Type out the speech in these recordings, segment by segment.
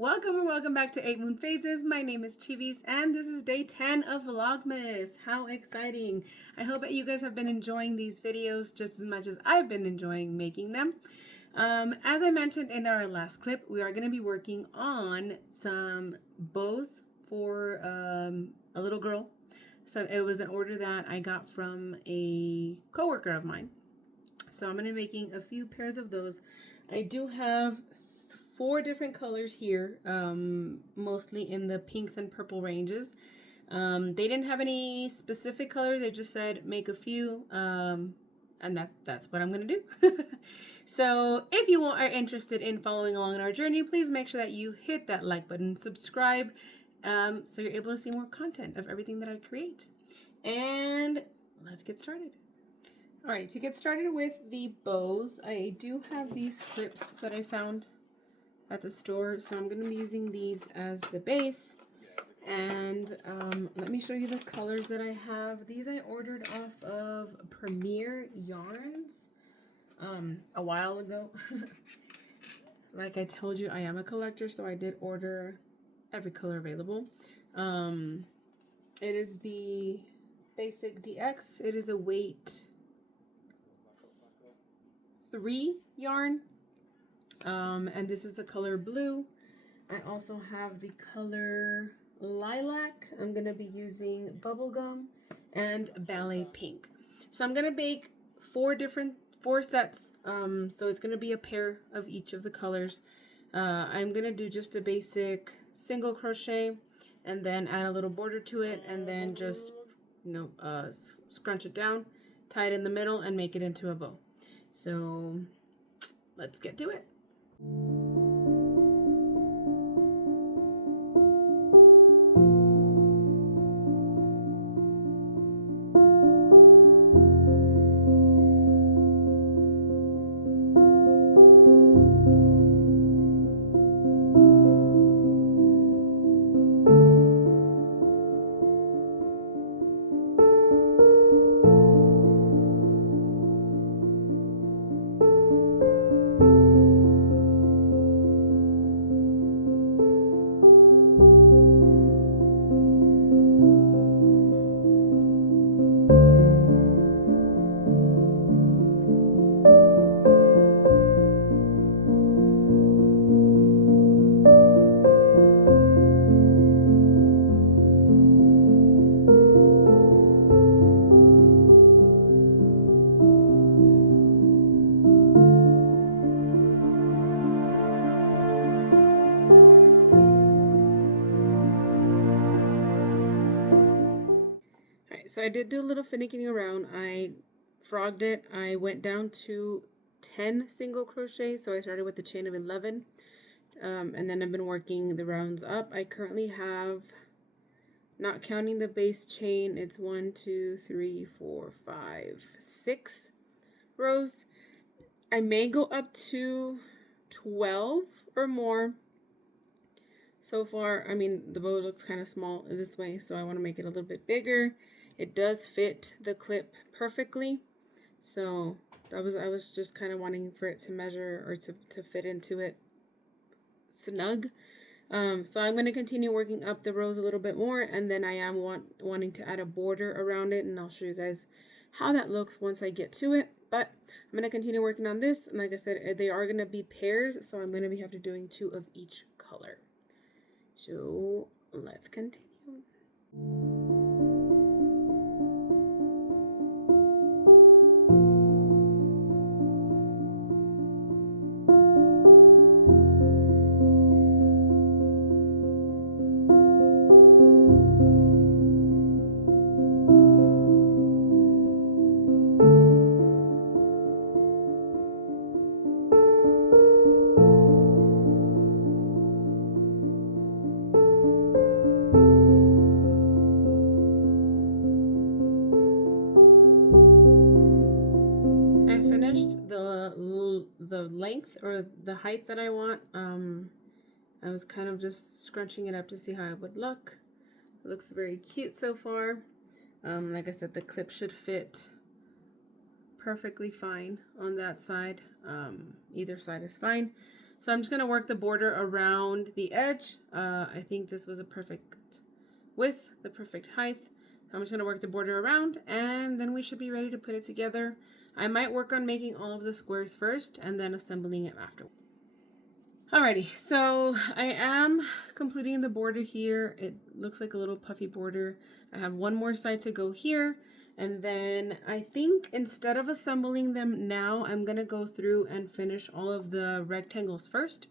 Welcome and welcome back to 8 Moon Phases. My name is Chivis and this is day 10 of Vlogmas. How exciting. I hope that you guys have been enjoying these videos just as much as I've been enjoying making them. As I mentioned in our last clip, we are going to be working on some bows for a little girl. So it was an order that I got from a coworker of mine. So I'm going to be making a few pairs of those. I do have 4 different colors here, mostly in the pinks and purple ranges. They didn't have any specific colors. They just said make a few, and that's what I'm gonna do. So if you are interested in following along in our journey, please make sure that you hit that like button, subscribe, so you're able to see more content of everything that I create. And let's get started. All right, to get started with the bows, I do have these clips that I found at the store, so I'm going to be using these as the base. And let me show you the colors that I have. These I ordered off of Premier Yarns a while ago. Like I told you, I am a collector, so I did order every color available. It is the Basic DX. It is a weight 3 yarn. And this is the color blue. I also have the color lilac. I'm going to be using bubblegum and ballet pink. So I'm going to bake 4 sets. So it's going to be a pair of each of the colors. I'm going to do just a basic single crochet and then add a little border to it and then just, scrunch it down, tie it in the middle and make it into a bow. So let's get to it. So I did do a little finicking around. I frogged it. I went down to 10 single crochets. So I started with the chain of 11. And then I've been working the rounds up. I currently have, not counting the base chain, it's 1, 2, 3, 4, 5, 6 rows. I may go up to 12 or more. So far, I mean, the bow looks kind of small this way, so I want to make it a little bit bigger. It does fit the clip perfectly, so I was just kind of wanting for it to measure or to fit into it snug. So I'm going to continue working up the rows a little bit more, and then I am wanting to add a border around it, and I'll show you guys how that looks once I get to it. But I'm going to continue working on this, and like I said, they are going to be pairs, so I'm going to be doing 2 of each color. So let's continue. The length or the height that I want. I was kind of just scrunching it up to see how it would look. It looks very cute so far. Like I said, the clip should fit perfectly fine on that side. Either side is fine. So I'm just going to work the border around the edge. I think this was a perfect width, the perfect height. I'm just going to work the border around, and then we should be ready to put it together. I might work on making all of the squares first and then assembling it after. Alrighty, so I am completing the border here. It looks like a little puffy border. I have one more side to go here, and then I think instead of assembling them now, I'm gonna go through and finish all of the rectangles first,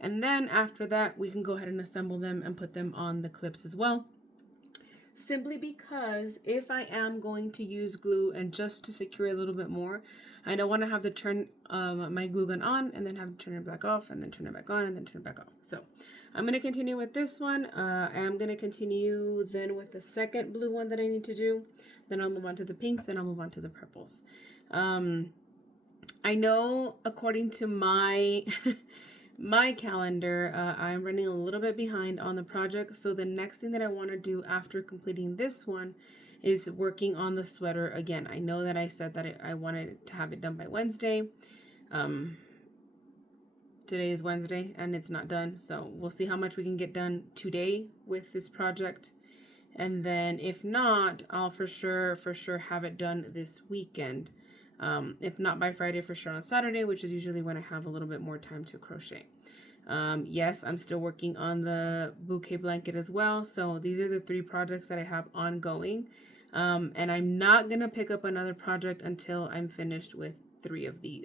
and then after that we can go ahead and assemble them and put them on the clips as well. Simply because if I am going to use glue and just to secure a little bit more, I don't want to have to turn my glue gun on and then have to turn it back off and then turn it back on and then turn it back off. So I'm going to continue with this one. I'm going to continue then with the second blue one that I need to do. Then I'll move on to the pinks and I'll move on to the purples. I know according to my my calendar, I'm running a little bit behind on the project, so the next thing that I want to do after completing this one is working on the sweater again. I know that I said that I wanted to have it done by Wednesday. Today is Wednesday and it's not done, so we'll see how much we can get done today with this project, and then if not, I'll for sure have it done this weekend. If not by Friday, for sure on Saturday, which is usually when I have a little bit more time to crochet. Yes, I'm still working on the bouquet blanket as well. So these are the 3 projects that I have ongoing. And I'm not going to pick up another project until I'm finished with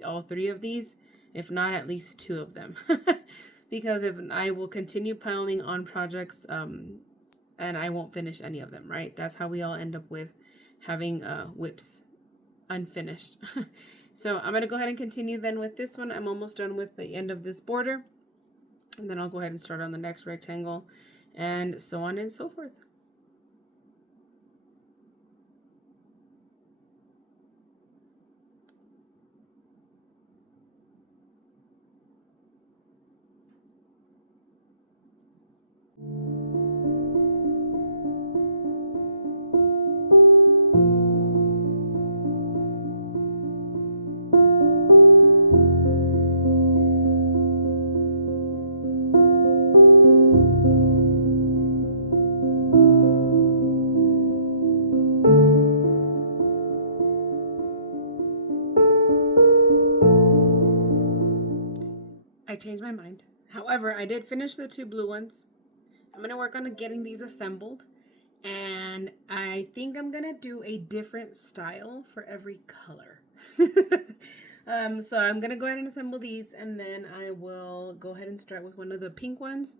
all three of these, if not at least 2 of them. Because if I will continue piling on projects, and I won't finish any of them, right? That's how we all end up with having whips unfinished. So I'm going to go ahead and continue then with this one. I'm almost done with the end of this border, and then I'll go ahead and start on the next rectangle, and so on and so forth. I changed my mind. However, I did finish the 2 blue ones. I'm going to work on getting these assembled, and I think I'm going to do a different style for every color. So I'm going to go ahead and assemble these, and then I will go ahead and start with one of the pink ones,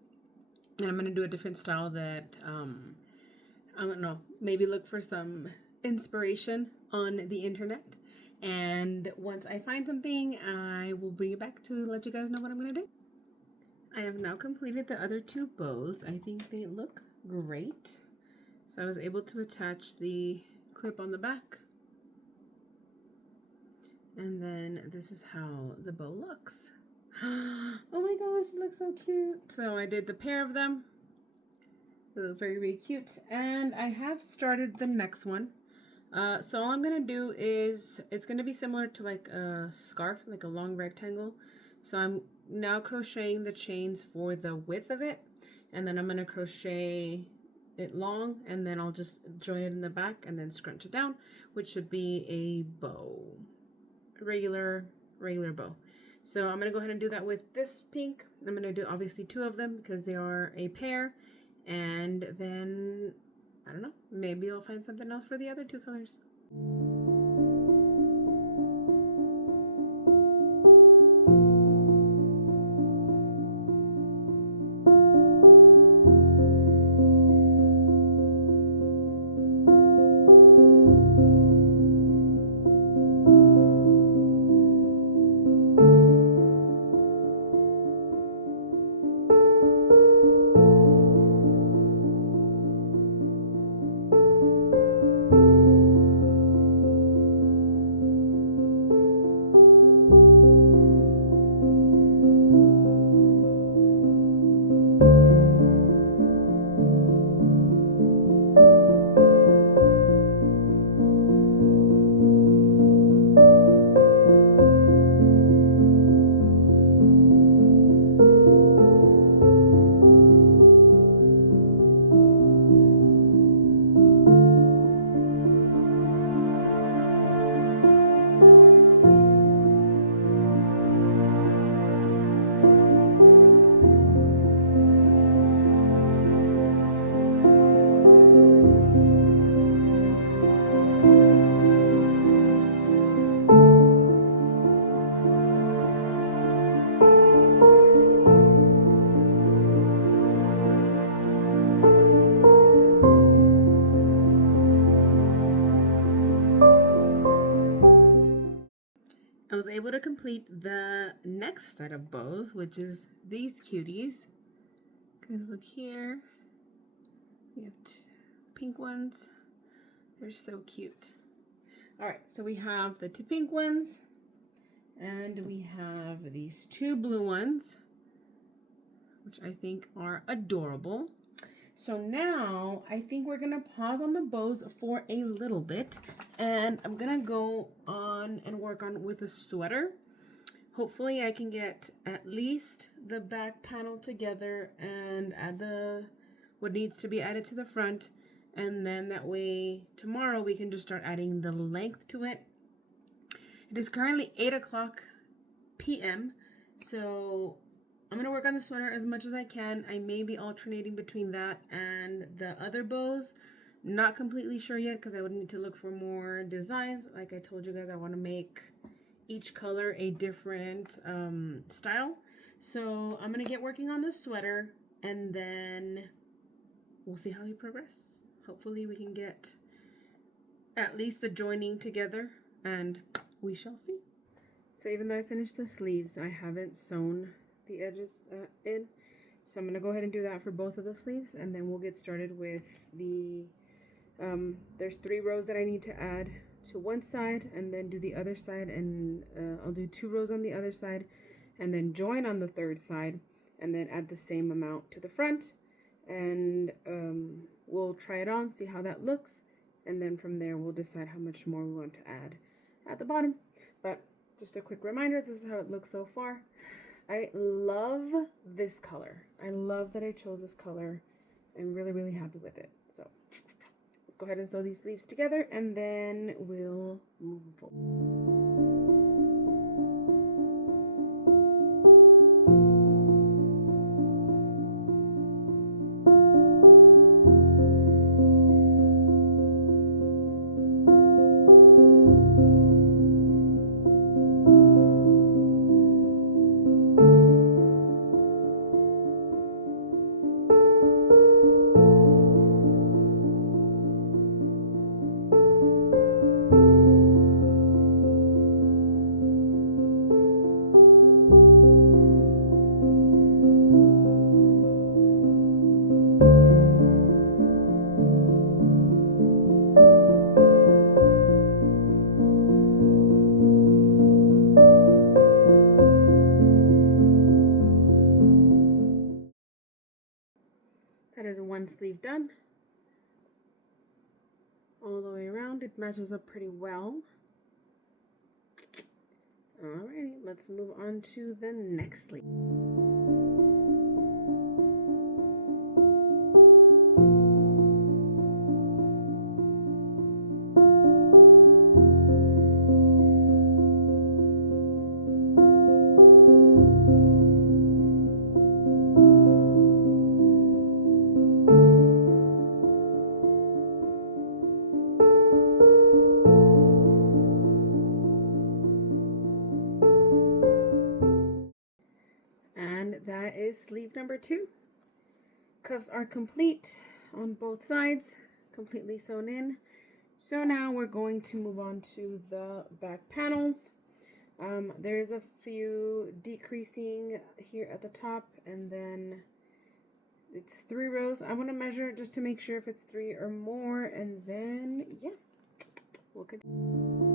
and I'm going to do a different style that, I don't know, maybe look for some inspiration on the internet. And once I find something, I will bring it back to let you guys know what I'm going to do. I have now completed the other 2 bows. I think they look great. So I was able to attach the clip on the back. And then this is how the bow looks. Oh my gosh, it looks so cute. So I did the pair of them. They look very, very cute. And I have started the next one. So all I'm going to do is, it's going to be similar to like a scarf, like a long rectangle. So I'm now crocheting the chains for the width of it, and then I'm going to crochet it long, and then I'll just join it in the back and then scrunch it down, which should be a bow, a regular bow. So I'm going to go ahead and do that with this pink. I'm going to do obviously 2 of them because they are a pair, and then I don't know, maybe I'll find something else for the other 2 colors. complete the next set of bows, which is these cuties. Guys, look here. We have pink ones. They're so cute. All right, so we have the 2 pink ones, and we have these 2 blue ones, which I think are adorable. So now I think we're gonna pause on the bows for a little bit, and I'm gonna go on and work on with a sweater. Hopefully I can get at least the back panel together and add what needs to be added to the front, and then that way tomorrow we can just start adding the length to it. It is currently 8:00 p.m. so I'm gonna work on the sweater as much as I can. I may be alternating between that and the other bows. Not completely sure yet because I would need to look for more designs. Like I told you guys, I want to make each color a different style. So I'm gonna get working on the sweater, and then we'll see how we progress. Hopefully we can get at least the joining together, and we shall see. So even though I finished the sleeves, I haven't sewn the edges in, so I'm gonna go ahead and do that for both of the sleeves, and then we'll get started with the there's 3 rows that I need to add to one side, and then do the other side, and I'll do 2 rows on the other side, and then join on the 3rd side, and then add the same amount to the front, and we'll try it on, see how that looks, and then from there we'll decide how much more we want to add at the bottom. But just a quick reminder, this is how it looks so far. I love this color. I love that I chose this color. I'm really, really happy with it. So let's go ahead and sew these sleeves together, and then we'll move forward. That is one sleeve done. All the way around, it matches up pretty well. Alrighty, let's move on to the next sleeve. That is sleeve number 2. Cuffs are complete on both sides, completely sewn in. So now we're going to move on to the back panels. There's a few decreasing here at the top, and then it's 3 rows. I want to measure just to make sure if it's 3 or more, and then yeah, we'll continue.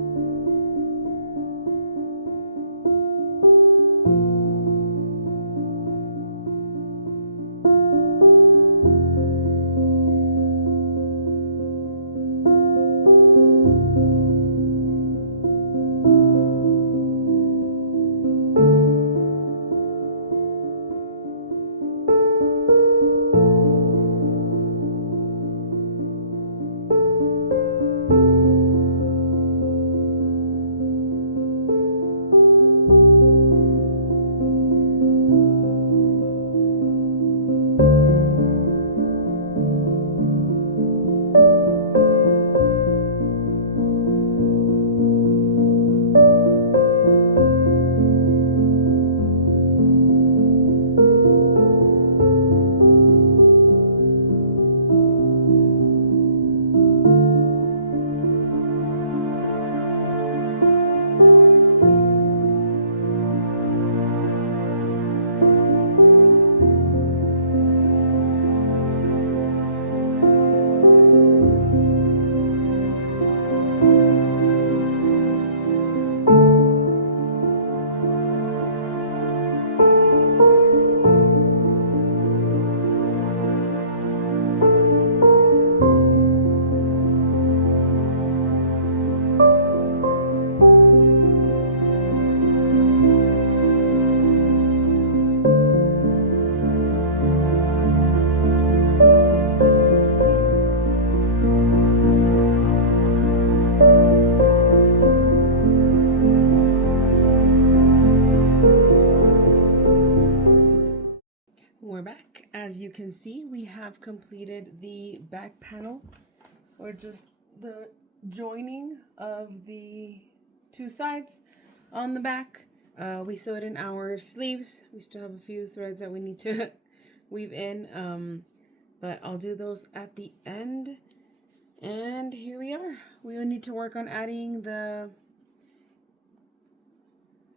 we're back. As you can see, we have completed the back panel, or just the joining of the two sides on the back. We sewed in our sleeves. We still have a few threads that we need to weave in, but I'll do those at the end. And here we are. We will need to work on adding the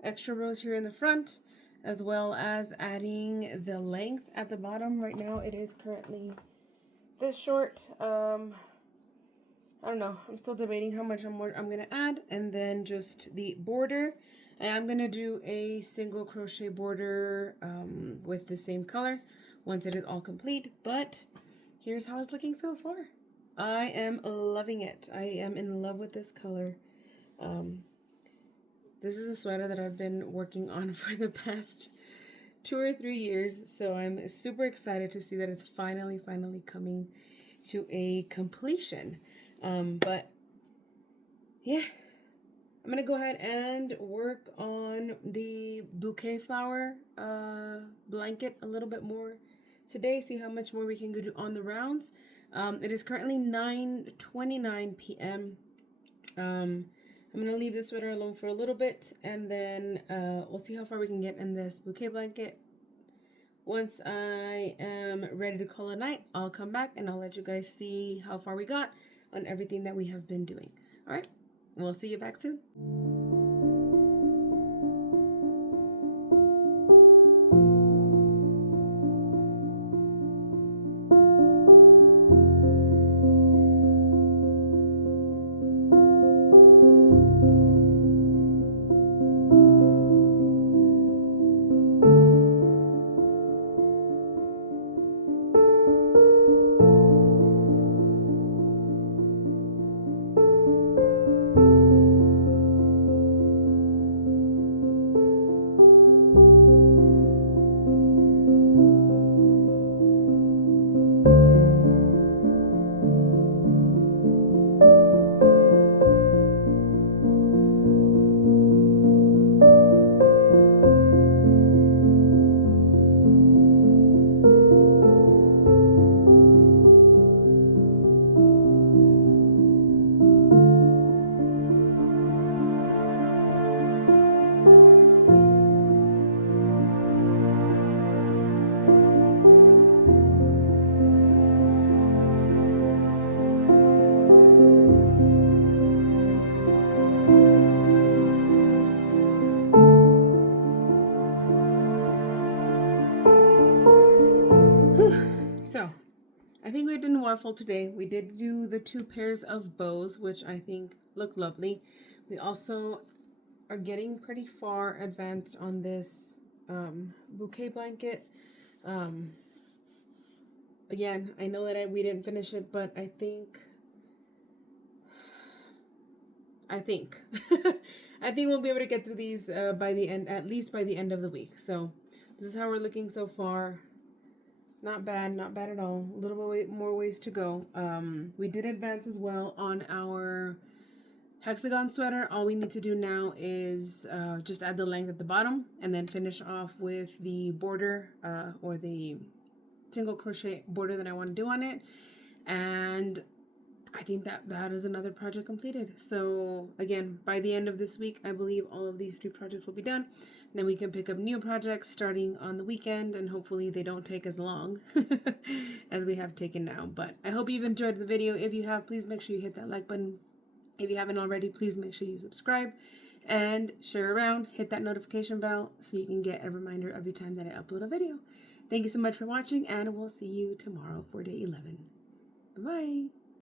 extra rows here in the front, as well as adding the length at the bottom. Right now it is currently this short. I don't know, I'm still debating how much I'm gonna add. And then just the border, I am gonna do a single crochet border with the same color once it is all complete. But here's how it's looking so far. I am loving it. I am in love with this color. This is a sweater that I've been working on for the past 2 or 3 years, so I'm super excited to see that it's finally coming to a completion. But yeah, I'm gonna go ahead and work on the bouquet flower blanket a little bit more today, see how much more we can do on the rounds. It is currently 9:29 p.m. I'm gonna leave this sweater alone for a little bit, and then we'll see how far we can get in this bouquet blanket. Once I am ready to call a night, I'll come back and I'll let you guys see how far we got on everything that we have been doing. All right, we'll see you back soon. So, I think we didn't waffle today. We did do the 2 pairs of bows, which I think look lovely. We also are getting pretty far advanced on this bouquet blanket. Again, I know that we didn't finish it, but I think I think we'll be able to get through these by the end, at least by the end of the week. So this is how we're looking so far. Not bad at all. A little bit more ways to go. We did advance as well on our hexagon sweater. All we need to do now is just add the length at the bottom and then finish off with the border or the single crochet border that I want to do on it. And I think that is another project completed. So again, by the end of this week, I believe all of these 3 projects will be done. And then we can pick up new projects starting on the weekend, and hopefully they don't take as long as we have taken now. But I hope you've enjoyed the video. If you have, please make sure you hit that like button. If you haven't already, please make sure you subscribe and share around. Hit that notification bell so you can get a reminder every time that I upload a video. Thank you so much for watching, and we'll see you tomorrow for day 11. Bye-bye.